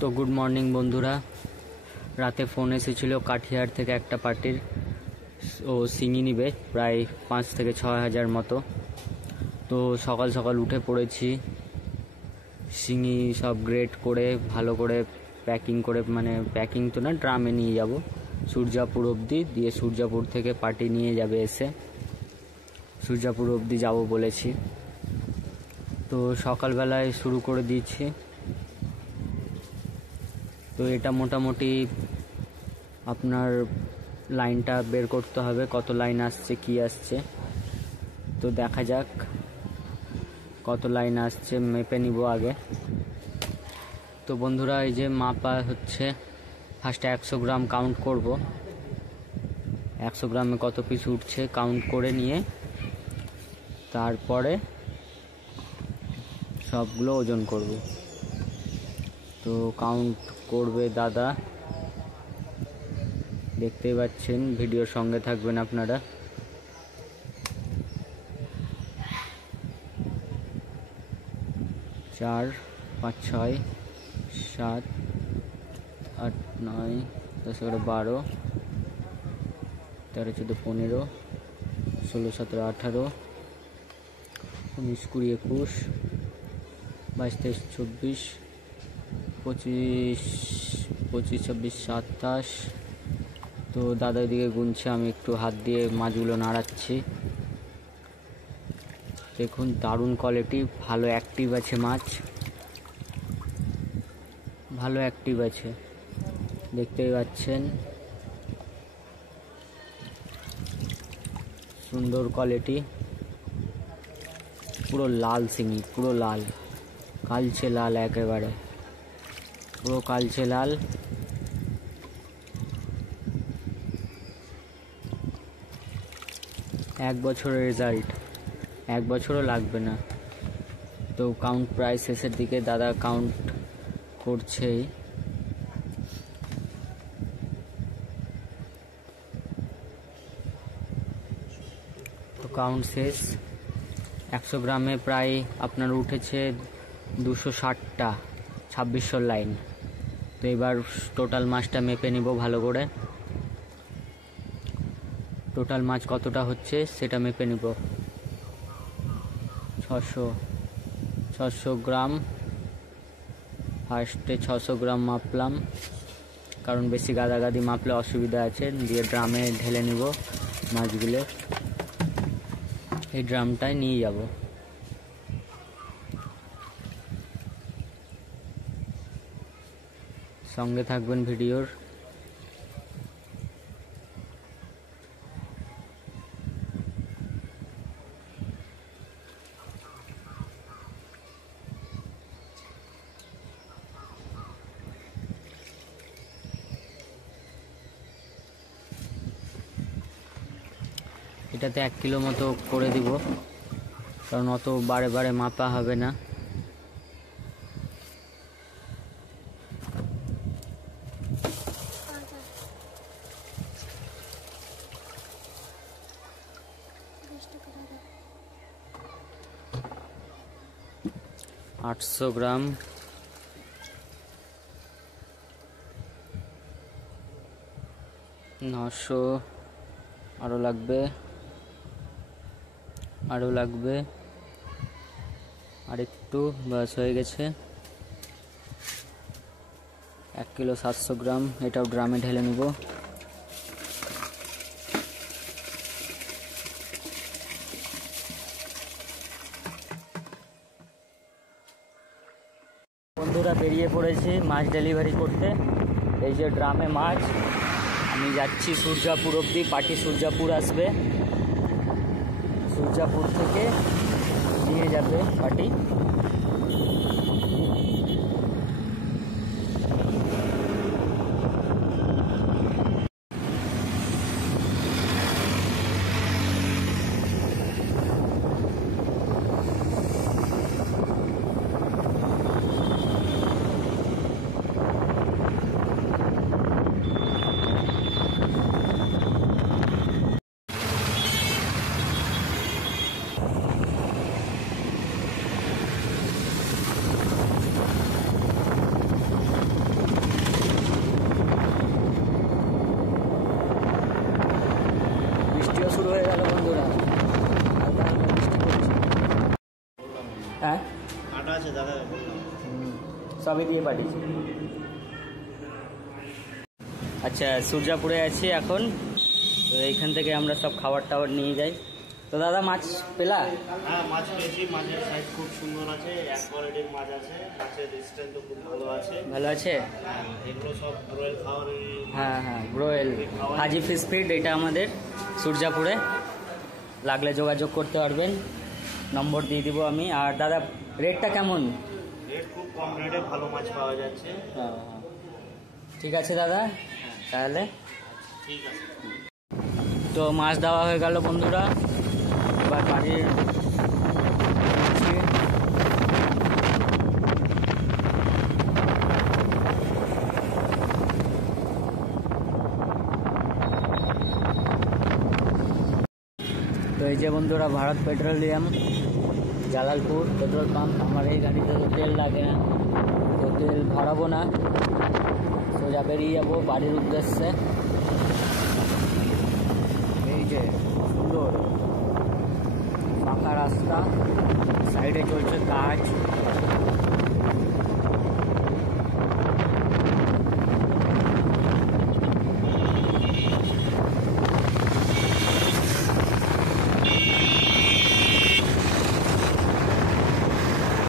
তো good morning বন্ধুরা। রাতে ফোন এসেছিল কাঠিয়ার থেকে একটা পার্টির, ও সিঙি নিবে প্রায় 5 থেকে 6 হাজার মতো। তো সকাল সকাল উঠে পড়েছি, সিঙি সব গ্রেড করে ভালো করে প্যাকিং করে, মানে প্যাকিং তো না, ড্রামে নিয়ে যাব সূর্যাপুর অবধি, দিয়ে সূর্যাপুর থেকে পার্টি নিয়ে যাবে এসে সূর্যাপুর অবধি যাব বলেছি। তো সকালবেলায় শুরু করে দিয়েছি। তো এটা মোটামুটি আপনার লাইনটা বের করতে হবে, কত লাইন আসছে কি আসছে। তো দেখা যাক কত লাইন আসছে, মেপে নিব আগে। তো বন্ধুরা, এই যে মাপা হচ্ছে, ফার্স্টে 100 গ্রাম কাউন্ট করব, 100 গ্রামে কত পিস উঠছে কাউন্ট করে নিয়ে তারপরে সবগুলো ওজন করব। তো কাউন্ট করবে দাদা, দেখতেই পাচ্ছেন, ভিডিওর সঙ্গে থাকবেন আপনারা। চার, 5, 6, 7, 8, 9, 10, 11, 12, 13, 14, 15, 16, 17, 18, 19, 20, 21, 22, 23, 24, 25, 26, 27। তো দাদা দিকে গুনছে, আমি একটু হাত দিয়ে মাছগুলো নাড়াচ্ছি। দেখুন দারুণ কোয়ালিটি, ভালো অ্যাক্টিভ আছে মাছ, ভালো অ্যাক্টিভ আছে, দেখতেই পাচ্ছেন, সুন্দর কোয়ালিটি, পুরো লাল শিঙি, পুরো লাল, কালচে লাল, একেবারে পুরো কালচে লাল। এক বছরের রেজাল্ট, 1 বছরও লাগবে না। তো কাউন্ট প্রায় শেষের দিকে, দাদা কাউন্ট করছেই। তো কাউন্ট শেষ, 100 গ্রামে প্রায় আপনার উঠেছে 260টা, 2600 লাইন। তো এবার টোটাল মাছটা মেপে নিব ভালো করে, টোটাল মাছ কতটা হচ্ছে সেটা মেপে নিব। 600 গ্রাম, ফার্স্টে 600 গ্রাম মাপলাম, কারণ বেশি গাদাগাদি মাপলে অসুবিধা আছে। দিয়ে ড্রামে ঢেলে নিব মাছগুলো, এই ড্রামটায় নিয়ে যাব। সঙ্গে থাকবেন ভিডিওর। এটাতে 1 কিলো মতো করে দিব, কারণ অত বারে বারে মাপা হবে না। আটশো গ্রাম, 900, আরও লাগবে, আরেকটু, বাস হয়ে গেছে। 1 কিলো 700 গ্রাম, এটাও ড্রামে ঢেলে নেব। বন্ধুরা বেরিয়ে পড়েছি মাছ ডেলিভারি করতে। এই যে ড্রামে মাছ, আমি যাচ্ছি সূর্যাপুর অবধি, পার্টি সূর্যাপুর আসবে, সূর্যাপুর থেকে নিয়ে যাবে পার্টি। সবই দিয়ে পাঠিয়েছি। আচ্ছা, সূর্যাপুরে আছি এখন। তো এইখান থেকে আমরা সব খাবার টাবার নিয়ে যাই। তো দাদা মাছ পেলা? হ্যাঁ, মাছ পেয়েছি। মাছের সাইজ খুব সুন্দর আছে, এক কোয়ালিটির মাছ আছে। মাছের স্ট্রেন্থও খুব ভালো আছে। ভালো আছে? এগুলো সব ব্রয়েল খাওয়ারের। হ্যাঁ হ্যাঁ, ব্রয়েল হাজি ফিশ ফিড, এটা আমাদের সূর্যাপুরে। লাগলে যোগাযোগ করতে পারবেন, নম্বর দিয়ে দিব আমি। আর দাদা রেটটা কেমন? রেট খুব কম রেটে ভালো মাছ পাওয়া যাচ্ছে। হ্যাঁ হ্যাঁ, ঠিক আছে দাদা, তাহলে ঠিক আছে। তো মাছ দেওয়া হয়ে গেল বন্ধুরা। এবার বাড়ির তো এই যে বন্ধুরা, Bharat petroleum Jalalpur petrol pump. আমার এই গাড়িতে তো তেল লাগে না, তো তেল ভরাবো না, সোজা বেরিয়ে যাবো বাড়ির উদ্দেশ্যে।